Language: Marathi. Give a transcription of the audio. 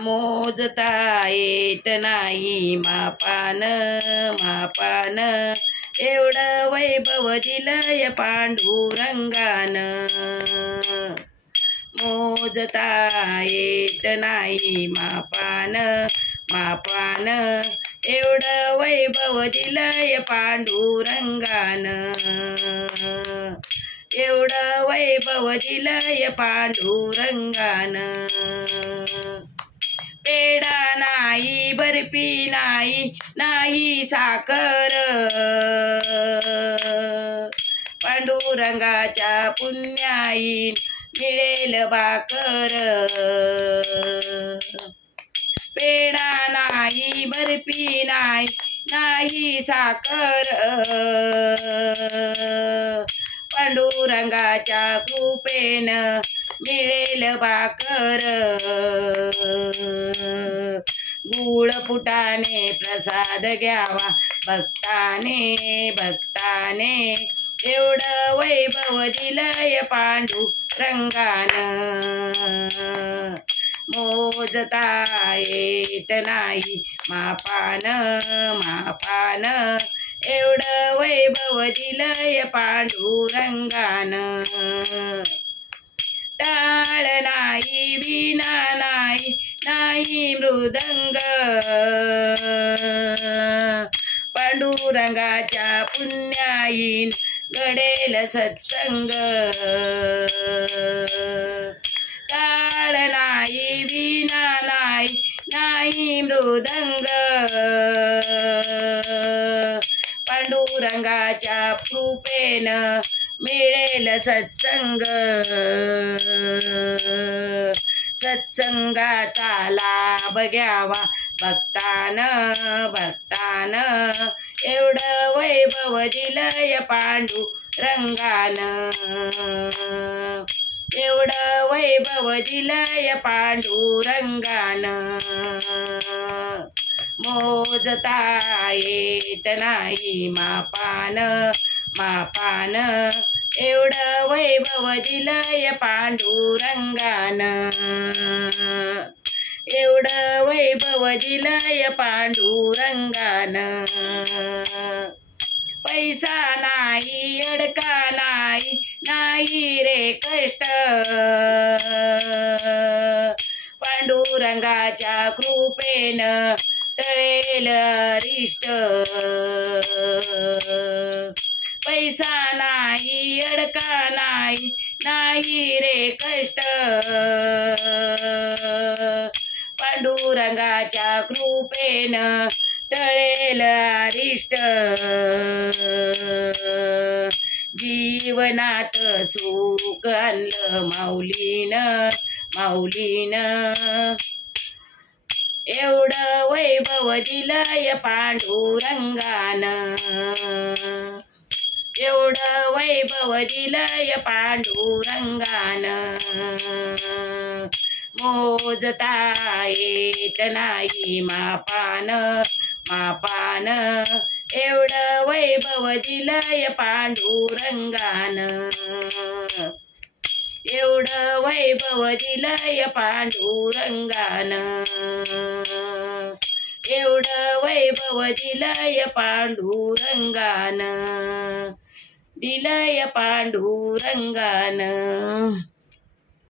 मोजता येत नाही मापान मापान, एवढं वैभव दिलंय पांडुरंगान. मोजता येत नाही मापान मापान, एवढं वैभव दिलंय पांडुरंगान. एवढं वैभव दिलंय पांडुरंगान. पेढा नाही बर्फी नाही नाही साखर, पांडुरंगाच्या पुण्याईन मिळेल भाकर. पेढा नाही बर्फी नाही नाही साखर, पांडुरंगाच्या कृपेनं मिळेल भाकर. गुळ फुटाने प्रसाद घ्यावा भक्ताने भक्ताने, एवढं वैभव दिलंय पांडुरंगान. मोजता येत नाही मापान मापान, एवढं वैभव दिलंय पांडुरंगान. टाळ नाही विणा नाही नाही मृदंग, पांडुरंगाच्या पुण्याईन घडेल सत्संग. टाळ नाही विणा नाही नाही मृदंग, पांडुरंगाच्या कृपेनं मिळेल सत्संग. सत्संगाचा लाभ घ्यावा भक्तान भक्तान, एवढं वैभव दिलंय पांडुरंगान. एवढं वैभव दिलंय पांडुरंगान. मोजता येत नाही मापान मापान, एवढं वैभव दिलंय पांडुरंगान. एवढं वैभव दिलंय पांडुरंगान. पैसा नाही अडका नाही नाही रे कष्ट, पांडुरंगाच्या कृपेनं टळेल अरिष्ट. पैसा नाही अडका नाही नाही रे कष्ट, पांडुरंगाच्या कृपेनं टळेल अरिष्ट. जीवनात सुख आणलं माऊलीन माऊलीन, एवढं वैभव दिलंय पांडुरंगान. एवढं वैभव दिलंय पांडुरंगान. मोजता येत नाही मापान मापान, एवढं वैभव दिलंय पांडुरंगान. एवढं वैभव दिलंय पांडुरंगान. एवढं वैभव दिलंय पांडुरंगान. दिलंय पांडुरंगान.